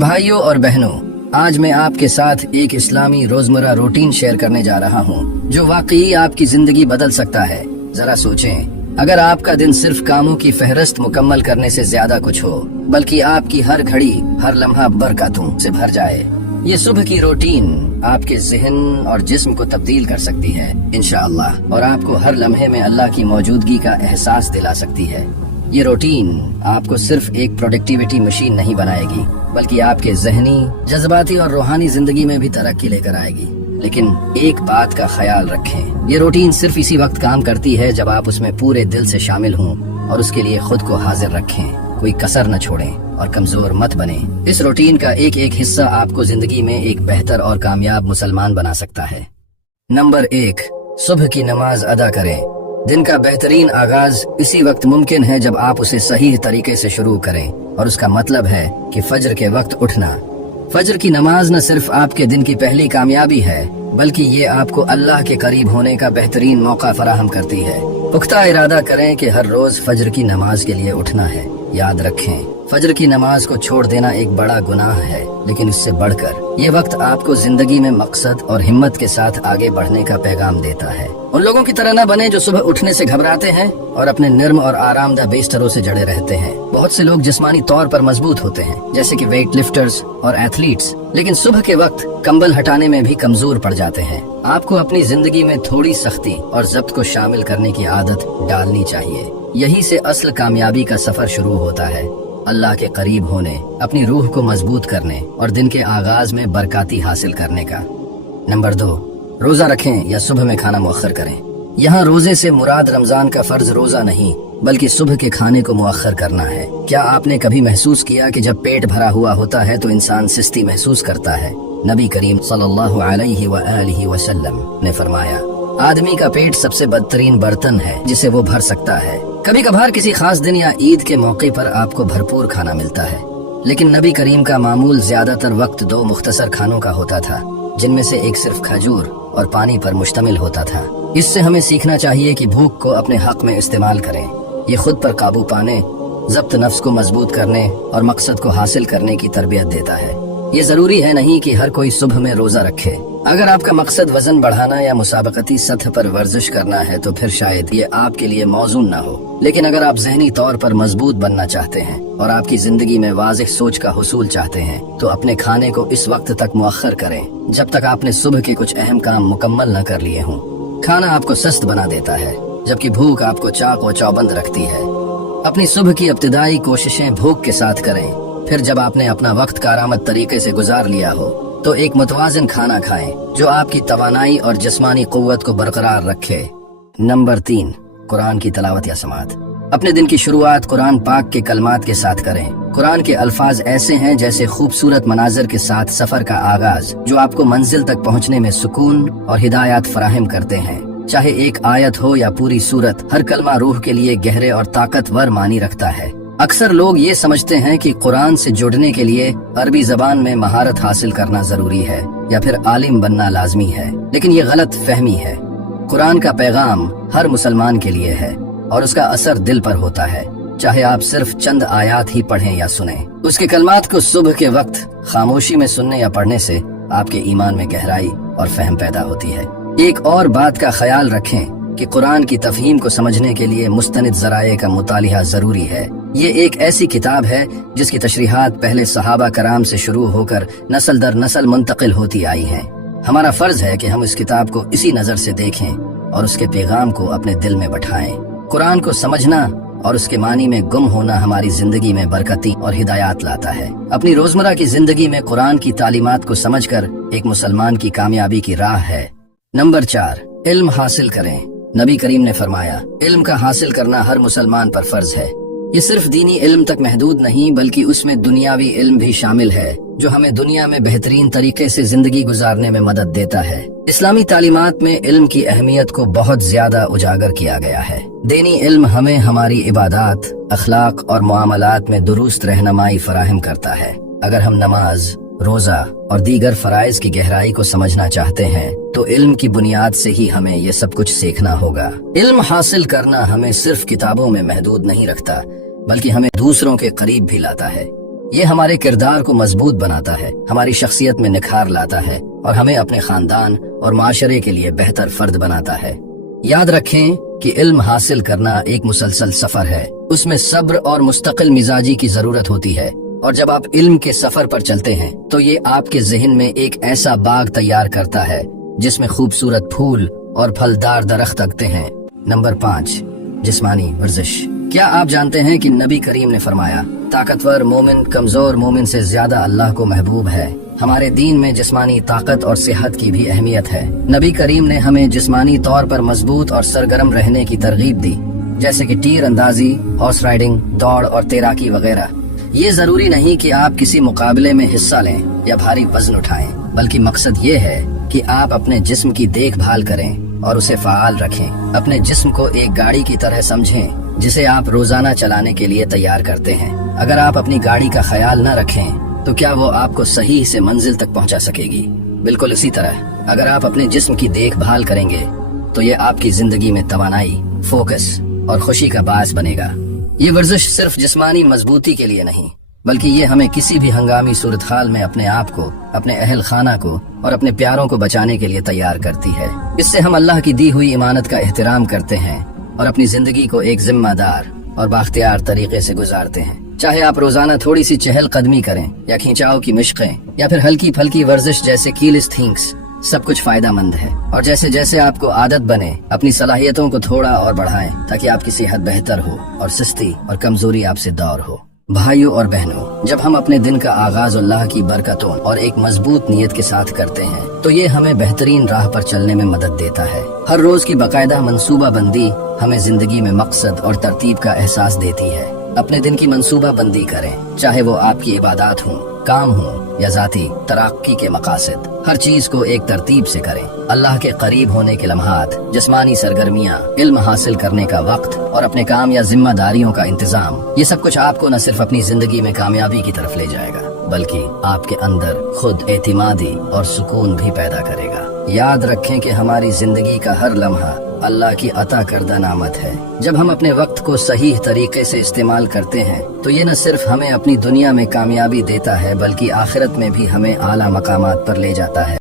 بھائیوں اور بہنوں، آج میں آپ کے ساتھ ایک اسلامی روزمرہ روٹین شیئر کرنے جا رہا ہوں جو واقعی آپ کی زندگی بدل سکتا ہے۔ ذرا سوچیں، اگر آپ کا دن صرف کاموں کی فہرست مکمل کرنے سے زیادہ کچھ ہو، بلکہ آپ کی ہر گھڑی، ہر لمحہ برکتوں سے بھر جائے۔ یہ صبح کی روٹین آپ کے ذہن اور جسم کو تبدیل کر سکتی ہے انشاءاللہ، اور آپ کو ہر لمحے میں اللہ کی موجودگی کا احساس دلا سکتی ہے۔ یہ روٹین آپ کو صرف ایک پروڈکٹیوٹی مشین نہیں بنائے گی، بلکہ آپ کے ذہنی، جذباتی اور روحانی زندگی میں بھی ترقی لے کر آئے گی۔ لیکن ایک بات کا خیال رکھیں، یہ روٹین صرف اسی وقت کام کرتی ہے جب آپ اس میں پورے دل سے شامل ہوں اور اس کے لیے خود کو حاضر رکھیں۔ کوئی کسر نہ چھوڑیں اور کمزور مت بنیں۔ اس روٹین کا ایک ایک حصہ آپ کو زندگی میں ایک بہتر اور کامیاب مسلمان بنا سکتا ہے۔ نمبر 1، صبح کی نماز ادا کریں۔ دن کا بہترین آغاز اسی وقت ممکن ہے جب آپ اسے صحیح طریقے سے شروع کریں، اور اس کا مطلب ہے کہ فجر کے وقت اٹھنا۔ فجر کی نماز نہ صرف آپ کے دن کی پہلی کامیابی ہے، بلکہ یہ آپ کو اللہ کے قریب ہونے کا بہترین موقع فراہم کرتی ہے۔ پختہ ارادہ کریں کہ ہر روز فجر کی نماز کے لیے اٹھنا ہے۔ یاد رکھیں، فجر کی نماز کو چھوڑ دینا ایک بڑا گناہ ہے، لیکن اس سے بڑھ کر یہ وقت آپ کو زندگی میں مقصد اور ہمت کے ساتھ آگے بڑھنے کا پیغام دیتا ہے۔ ان لوگوں کی طرح نہ بنیں جو صبح اٹھنے سے گھبراتے ہیں اور اپنے نرم اور آرام دہ بستروں سے جڑے رہتے ہیں۔ بہت سے لوگ جسمانی طور پر مضبوط ہوتے ہیں، جیسے کہ ویٹ لفٹرز اور ایتھلیٹس، لیکن صبح کے وقت کمبل ہٹانے میں بھی کمزور پڑ جاتے ہیں۔ آپ کو اپنی زندگی میں تھوڑی سختی اور ضبط کو شامل کرنے کی عادت ڈالنی چاہیے۔ یہی سے اصل کامیابی کا سفر شروع ہوتا ہے، اللہ کے قریب ہونے، اپنی روح کو مضبوط کرنے اور دن کے آغاز میں برکاتی حاصل کرنے کا۔ نمبر 2، روزہ رکھیں یا صبح میں کھانا مؤخر کریں۔ یہاں روزے سے مراد رمضان کا فرض روزہ نہیں، بلکہ صبح کے کھانے کو مؤخر کرنا ہے۔ کیا آپ نے کبھی محسوس کیا کہ جب پیٹ بھرا ہوا ہوتا ہے تو انسان سستی محسوس کرتا ہے؟ نبی کریم صلی اللہ علیہ وآلہ وسلم نے فرمایا، آدمی کا پیٹ سب سے بدترین برتن ہے جسے وہ بھر سکتا ہے۔ کبھی کبھار کسی خاص دن یا عید کے موقع پر آپ کو بھرپور کھانا ملتا ہے، لیکن نبی کریم کا معمول زیادہ تر وقت 2 مختصر کھانوں کا ہوتا تھا، جن میں سے ایک صرف کھجور اور پانی پر مشتمل ہوتا تھا۔ اس سے ہمیں سیکھنا چاہیے کہ بھوک کو اپنے حق میں استعمال کریں۔ یہ خود پر قابو پانے، ضبط نفس کو مضبوط کرنے اور مقصد کو حاصل کرنے کی تربیت دیتا ہے۔ یہ ضروری ہے نہیں کہ ہر کوئی صبح میں روزہ رکھے۔ اگر آپ کا مقصد وزن بڑھانا یا مسابقتی سطح پر ورزش کرنا ہے تو پھر شاید یہ آپ کے لیے موزوں نہ ہو، لیکن اگر آپ ذہنی طور پر مضبوط بننا چاہتے ہیں اور آپ کی زندگی میں واضح سوچ کا حصول چاہتے ہیں تو اپنے کھانے کو اس وقت تک مؤخر کریں جب تک آپ نے صبح کے کچھ اہم کام مکمل نہ کر لیے ہوں۔ کھانا آپ کو سست بنا دیتا ہے، جبکہ بھوک آپ کو چاق و چوبند رکھتی ہے۔ اپنی صبح کی ابتدائی کوششیں بھوک کے ساتھ کریں، پھر جب آپ نے اپنا وقت کارآمد طریقے سے گزار لیا ہو تو ایک متوازن کھانا کھائیں جو آپ کی توانائی اور جسمانی قوت کو برقرار رکھے۔ نمبر 3، قرآن کی تلاوت یا سماعت۔ اپنے دن کی شروعات قرآن پاک کے کلمات کے ساتھ کریں۔ قرآن کے الفاظ ایسے ہیں جیسے خوبصورت مناظر کے ساتھ سفر کا آغاز، جو آپ کو منزل تک پہنچنے میں سکون اور ہدایات فراہم کرتے ہیں۔ چاہے ایک آیت ہو یا پوری سورت، ہر کلمہ روح کے لیے گہرے اور طاقتور معنی رکھتا ہے۔ اکثر لوگ یہ سمجھتے ہیں کہ قرآن سے جڑنے کے لیے عربی زبان میں مہارت حاصل کرنا ضروری ہے یا پھر عالم بننا لازمی ہے، لیکن یہ غلط فہمی ہے۔ قرآن کا پیغام ہر مسلمان کے لیے ہے اور اس کا اثر دل پر ہوتا ہے، چاہے آپ صرف چند آیات ہی پڑھیں یا سنیں۔ اس کے کلمات کو صبح کے وقت خاموشی میں سننے یا پڑھنے سے آپ کے ایمان میں گہرائی اور فہم پیدا ہوتی ہے۔ ایک اور بات کا خیال رکھیں کہ قرآن کی تفہیم کو سمجھنے کے لیے مستند ذرائع کا مطالعہ ضروری ہے۔ یہ ایک ایسی کتاب ہے جس کی تشریحات پہلے صحابہ کرام سے شروع ہو کر نسل در نسل منتقل ہوتی آئی ہیں۔ ہمارا فرض ہے کہ ہم اس کتاب کو اسی نظر سے دیکھیں اور اس کے پیغام کو اپنے دل میں بٹھائیں۔ قرآن کو سمجھنا اور اس کے معنی میں گم ہونا ہماری زندگی میں برکتی اور ہدایات لاتا ہے۔ اپنی روزمرہ کی زندگی میں قرآن کی تعلیمات کو سمجھ کر ایک مسلمان کی کامیابی کی راہ ہے۔ نمبر 4، علم حاصل کریں۔ نبی کریم نے فرمایا، علم کا حاصل کرنا ہر مسلمان پر فرض ہے۔ یہ صرف دینی علم تک محدود نہیں، بلکہ اس میں دنیاوی علم بھی شامل ہے جو ہمیں دنیا میں بہترین طریقے سے زندگی گزارنے میں مدد دیتا ہے۔ اسلامی تعلیمات میں علم کی اہمیت کو بہت زیادہ اجاگر کیا گیا ہے۔ دینی علم ہمیں ہماری عبادات، اخلاق اور معاملات میں درست رہنمائی فراہم کرتا ہے۔ اگر ہم نماز، روزہ اور دیگر فرائض کی گہرائی کو سمجھنا چاہتے ہیں تو علم کی بنیاد سے ہی ہمیں یہ سب کچھ سیکھنا ہوگا۔ علم حاصل کرنا ہمیں صرف کتابوں میں محدود نہیں رکھتا، بلکہ ہمیں دوسروں کے قریب بھی لاتا ہے۔ یہ ہمارے کردار کو مضبوط بناتا ہے، ہماری شخصیت میں نکھار لاتا ہے اور ہمیں اپنے خاندان اور معاشرے کے لیے بہتر فرد بناتا ہے۔ یاد رکھیں کہ علم حاصل کرنا ایک مسلسل سفر ہے، اس میں صبر اور مستقل مزاجی کی ضرورت ہوتی ہے، اور جب آپ علم کے سفر پر چلتے ہیں تو یہ آپ کے ذہن میں ایک ایسا باغ تیار کرتا ہے جس میں خوبصورت پھول اور پھلدار درخت اگتے ہیں۔ نمبر 5، جسمانی ورزش۔ کیا آپ جانتے ہیں کہ نبی کریم نے فرمایا، طاقتور مومن کمزور مومن سے زیادہ اللہ کو محبوب ہے؟ ہمارے دین میں جسمانی طاقت اور صحت کی بھی اہمیت ہے۔ نبی کریم نے ہمیں جسمانی طور پر مضبوط اور سرگرم رہنے کی ترغیب دی، جیسے کہ تیر اندازی، ہارس رائڈنگ، دوڑ اور تیراکی وغیرہ۔ یہ ضروری نہیں کہ آپ کسی مقابلے میں حصہ لیں یا بھاری وزن اٹھائیں، بلکہ مقصد یہ ہے کہ آپ اپنے جسم کی دیکھ بھال کریں اور اسے فعال رکھیں۔ اپنے جسم کو ایک گاڑی کی طرح سمجھیں جسے آپ روزانہ چلانے کے لیے تیار کرتے ہیں۔ اگر آپ اپنی گاڑی کا خیال نہ رکھیں تو کیا وہ آپ کو صحیح سے منزل تک پہنچا سکے گی؟ بالکل اسی طرح اگر آپ اپنے جسم کی دیکھ بھال کریں گے تو یہ آپ کی زندگی میں توانائی، فوکس اور خوشی کا باعث بنے گا۔ یہ ورزش صرف جسمانی مضبوطی کے لیے نہیں، بلکہ یہ ہمیں کسی بھی ہنگامی صورتحال میں اپنے آپ کو، اپنے اہل خانہ کو اور اپنے پیاروں کو بچانے کے لیے تیار کرتی ہے۔ اس سے ہم اللہ کی دی ہوئی امانت کا احترام کرتے ہیں اور اپنی زندگی کو ایک ذمہ دار اور بااختیار طریقے سے گزارتے ہیں۔ چاہے آپ روزانہ تھوڑی سی چہل قدمی کریں یا کھینچاؤ کی مشقیں یا پھر ہلکی پھلکی ورزش جیسے کیلسٹھینکس، سب کچھ فائدہ مند ہے۔ اور جیسے جیسے آپ کو عادت بنے، اپنی صلاحیتوں کو تھوڑا اور بڑھائیں تاکہ آپ کی صحت بہتر ہو اور سستی اور کمزوری آپ سے دور ہو۔ بھائیوں اور بہنوں، جب ہم اپنے دن کا آغاز اللہ کی برکتوں اور ایک مضبوط نیت کے ساتھ کرتے ہیں تو یہ ہمیں بہترین راہ پر چلنے میں مدد دیتا ہے۔ ہر روز کی باقاعدہ منصوبہ بندی ہمیں زندگی میں مقصد اور ترتیب کا احساس دیتی ہے۔ اپنے دن کی منصوبہ بندی کریں، چاہے وہ آپ کی عبادات ہوں، کام ہوں یا ذاتی ترقی کے مقاصد۔ ہر چیز کو ایک ترتیب سے کریں۔ اللہ کے قریب ہونے کے لمحات، جسمانی سرگرمیاں، علم حاصل کرنے کا وقت اور اپنے کام یا ذمہ داریوں کا انتظام، یہ سب کچھ آپ کو نہ صرف اپنی زندگی میں کامیابی کی طرف لے جائے گا بلکہ آپ کے اندر خود اعتمادی اور سکون بھی پیدا کرے گا۔ یاد رکھیں کہ ہماری زندگی کا ہر لمحہ اللہ کی عطا کردہ نعمت ہے۔ جب ہم اپنے وقت کو صحیح طریقے سے استعمال کرتے ہیں تو یہ نہ صرف ہمیں اپنی دنیا میں کامیابی دیتا ہے بلکہ آخرت میں بھی ہمیں اعلیٰ مقامات پر لے جاتا ہے۔